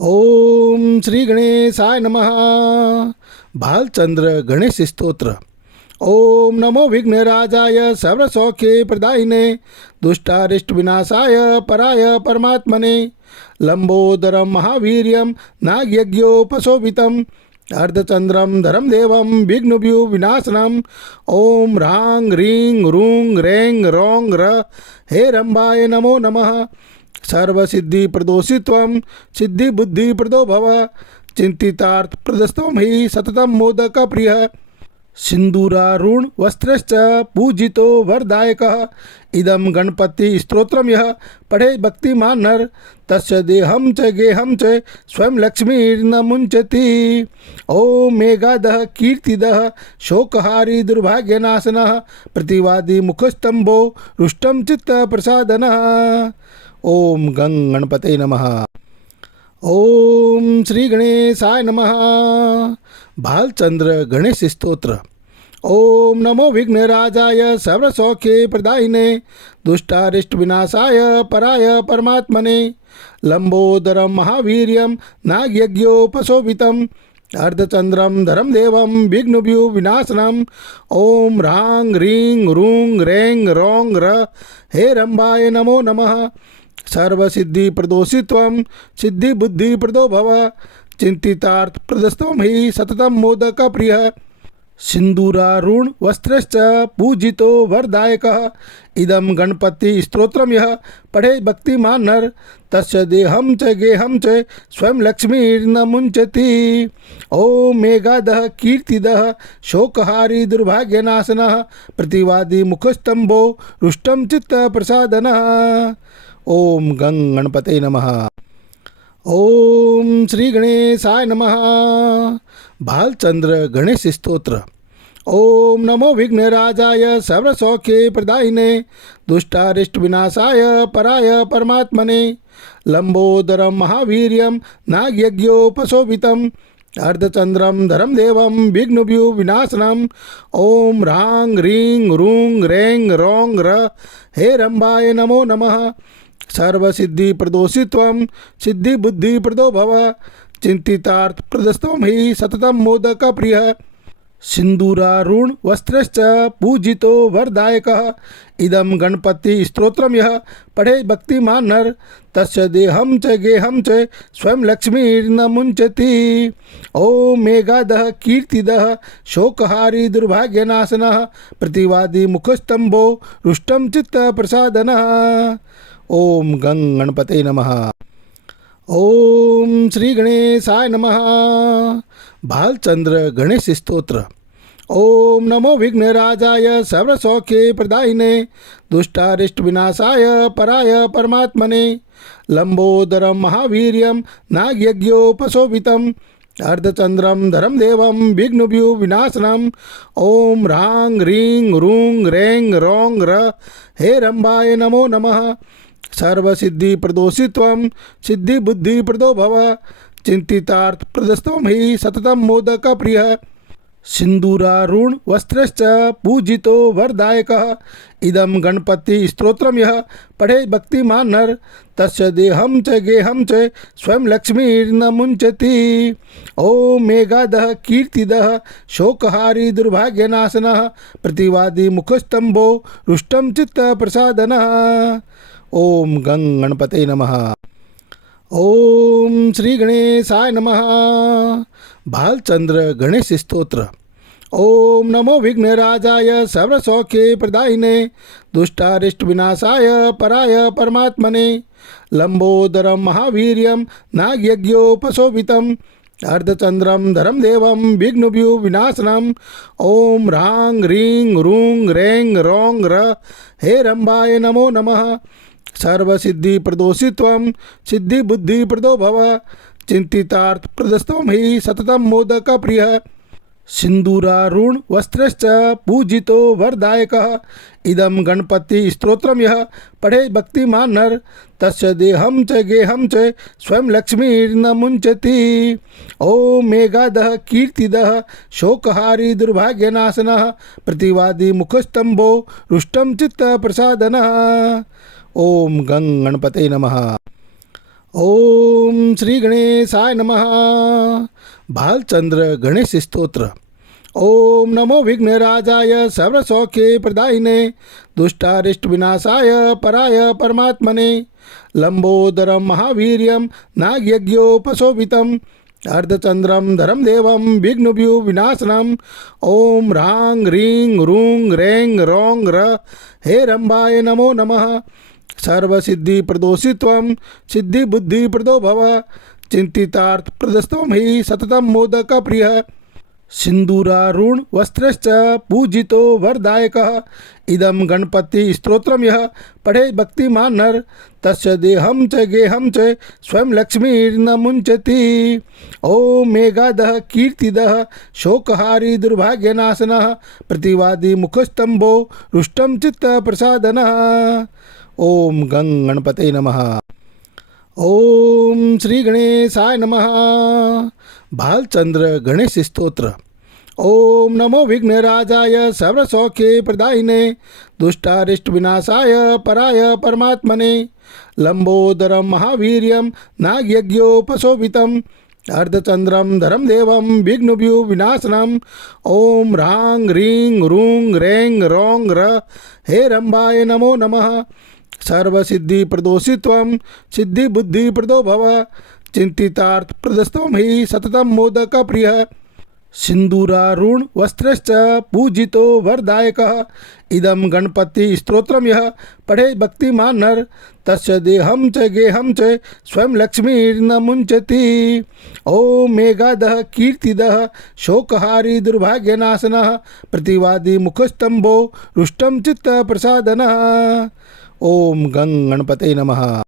ओम श्री गणेशाय नमः। भालचंद्र गणेश स्तोत्र। ओम नमो विघ्नराजाय सर्वसौख्ये प्रदायिने दुष्टारिष्ट विनाशाय पराय परमात्मने लंबोदरम महावीर्यम नागयज्ञोपशोभितम अर्धचंद्रम धरम देवम विघ्नभ्यु विनाशनम। ओम ह्रांग ह्रीं ह्रूं ह्रैं रौं ह्र हे रंबाय नमो नमः। सर्वसिद्धि प्रदोषित्वं सिद्धि बुद्धि प्रदो भव चिंतितार्थ प्रदस्तम ही सततम मोदक प्रिय सिंदूरारुण वस्त्रश्च पूजितो वरदायकः इदं गणपति स्तोत्रम यह पढ़े भक्तिमान नर तस्य देहं च गेहं च स्वयं लक्ष्मीर्न मुंचति। ओम मेघादः कीर्तिदः शोकहारी दुर्भाग्यनाशनः प्रतिवादी मुखस्तंभो रुष्टम चित्त प्रसादनः। ओम गंग गणपते नमः। ओम श्री गणेशाय नमः। भालचंद्र गणेश स्तोत्र। ओम नमो विघ्नराजाय सर्वसौख्ये प्रदायिने दुष्टारिष्ट विनाशाय पराय परमात्मने लंबोदरम महावीर्यम नागयज्ञोपशोभितम अर्धचंद्रम धरम देवम विघ्नभ्यु विनाशनम। ओम ह्रांग ह्रीं ह्रूं ह्रैं रौं ह्र हे रंबाय नमो नमः। सर्वसिद्धि प्रदोषित्वं सिद्धि बुद्धि प्रदो भव चिंतितार्थ प्रदस्तम ही सततम मोदक प्रिय सिंदूरारुण वस्त्रश्च पूजितो वरदायकः इदं गणपति स्तोत्रम यह पढ़े भक्तिमान नर तस्य देहं च गेहं च स्वयं लक्ष्मीर्न मुंचति। ओम मेघादः कीर्तिदः शोकहारी दुर्भाग्यनाशनः प्रतिवादी मुखस्तंभो रुष्टम चित्त प्रसादनः। ओम गंग गणपते नमः। ओम श्री गणेशाय नमः। भालचंद्र गणेश स्तोत्र। ओम नमो विघ्नराजाय सर्वसौख्ये प्रदायिने दुष्टारिष्ट विनाशाय पराय परमात्मने लंबोदरम महावीर्यम नागयज्ञोपशोभितम अर्धचंद्रम धरम देवम विघ्नभ्यु विनाशनम। ओम ह्रांग ह्रीं ह्रूं ह्रैं रौं ह्र हे रंबाय नमो नमः। सर्वसिद्धि प्रदोषित्वं सिद्धि बुद्धि प्रदो भव चिंतितार्थ प्रदस्तम ही सततम मोदक प्रिय सिंदूरारुण वस्त्रश्च पूजितो वरदायकः इदं गणपति स्तोत्रम यह पढ़े भक्तिमान नर तस्य देहं च गेहं च स्वयं लक्ष्मीर्न मुंचति। ओम मेघादः कीर्तिदः शोकहारी दुर्भाग्यनाशनः प्रतिवादी मुखस्तंभो रुष्टम चित्त प्रसादनः। ओम गंग गणपते नमः। ओम श्री गणेशाय नमः। भालचंद्र गणेश स्तोत्र। ओम नमो विघ्नराजाय सर्वसौख्ये प्रदायिने दुष्टारिष्ट विनाशाय पराय परमात्मने लंबोदरम महावीर्यम नागयज्ञोपशोभितम अर्धचंद्रम धरम देवम विघ्नभ्यु विनाशनम। ओम ह्रांग ह्रीं ह्रूं ह्रैं रौं ह्र हे रंबाय नमो नमः। सर्वसिद्धि प्रदोषित्वं सिद्धि बुद्धि प्रदो भव चिंतितार्थ प्रदस्तम ही सततम मोदक प्रिय सिंदूरारुण वस्त्रश्च पूजितो वरदायकः इदं गणपति स्तोत्रम यह पढ़े भक्तिमान नर तस्य देहं च गेहं च स्वयं लक्ष्मीर्न मुंचति। ओम मेघादः कीर्तिदः शोकहारी दुर्भाग्यनाशनः प्रतिवादी मुखस्तंभो रुष्टम चित्त प्रसादनः। ओम गंग गणपते नमः। ओम श्री गणेशाय नमः। भालचंद्र गणेश स्तोत्र। ओम नमो विघ्नराजाय सर्वसौख्ये प्रदायिने दुष्टारिष्ट विनाशाय पराय परमात्मने लंबोदरम महावीर्यम नागयज्ञोपशोभितम अर्धचंद्रम धरम देवम विघ्नभ्यु विनाशनम। ओम ह्रांग ह्रीं ह्रूं ह्रैं रौं ह्र हे रंबाय नमो नमः। सर्वसिद्धि प्रदोषित्वं सिद्धि बुद्धि प्रदो भव चिंतितार्थ प्रदस्तम ही सततम मोदक प्रिय सिंदूरारुण वस्त्रश्च पूजितो वरदायकः इदं गणपति स्तोत्रम यह पढ़े भक्तिमान नर तस्य देहं च गेहं च स्वयं लक्ष्मीर्न मुंचति। ओम मेघादः कीर्तिदः शोकहारी दुर्भाग्यनाशनः प्रतिवादी मुखस्तंभो रुष्टम चित्त प्रसादनः। ओम गंग गणपते नमः। ओम श्री गणेशाय नमः। भालचंद्र गणेश स्तोत्र। ओम नमो विघ्नराजाय सर्वसौख्ये प्रदायिने दुष्टारिष्ट विनाशाय पराय परमात्मने लंबोदरम महावीर्यम नागयज्ञोपशोभितम अर्धचंद्रम धरम देवम विघ्नभ्यु विनाशनम ओम ह्रांग ह्रीं ह्रूं ह्रैं रौं र हे रंभाय नमो नमः। सर्वसिद्धि प्रदोषित्वं सिद्धि बुद्धि प्रदो भव चिंतितार्थ प्रदस्तम ही सततम मोदक प्रिय सिंदूरारुण वस्त्रश्च पूजितो वरदायकः इदं गणपति स्तोत्रम यः पढ़े भक्तिमान नर तस्य देहं च गेहं च स्वयं लक्ष्मीर्न मुंचति। ओम मेघादः कीर्तिदः शोकहारी दुर्भाग्यनाशनः प्रतिवादी मुखस्तंभो रुष्टं चित्त प्रसादनः। ओम गं गणपते नमः। ओम श्री गणेशाय नमः। भालचंद्र गणेश स्तोत्र। ओम नमो विघ्नराजाय सर्वसौख्ये प्रदायिने दुष्टारिष्ट विनाशाय पराय परमात्मने लंबोदरम महावीर्यम नागयज्ञोपशोभितम अर्धचंद्रम धरम देवम विघ्नभ्यु विनाशनम ओम ह्रांग ह्रीं ह्रूं ह्रैं रौं र हे रंभाय नमो नमः। सर्वसिद्धि प्रदोषित्वं सिद्धि बुद्धि प्रदो भव चिंतितार्थ प्रदस्तम ही सततम मोदक प्रिय सिंदूरारुण वस्त्रश्च पूजितो वरदायकः इदं गणपति स्तोत्रम यः पढ़े भक्तिमान नर तस्य देहं च गेहं च स्वयं लक्ष्मीर्न मुंचति। ओम मेघादः कीर्तिदः शोकहारी दुर्भाग्यनाशनः प्रतिवादी मुखस्तंभो रुष्टं चित्त प्रसादनः। ओम गं गणपते नमः।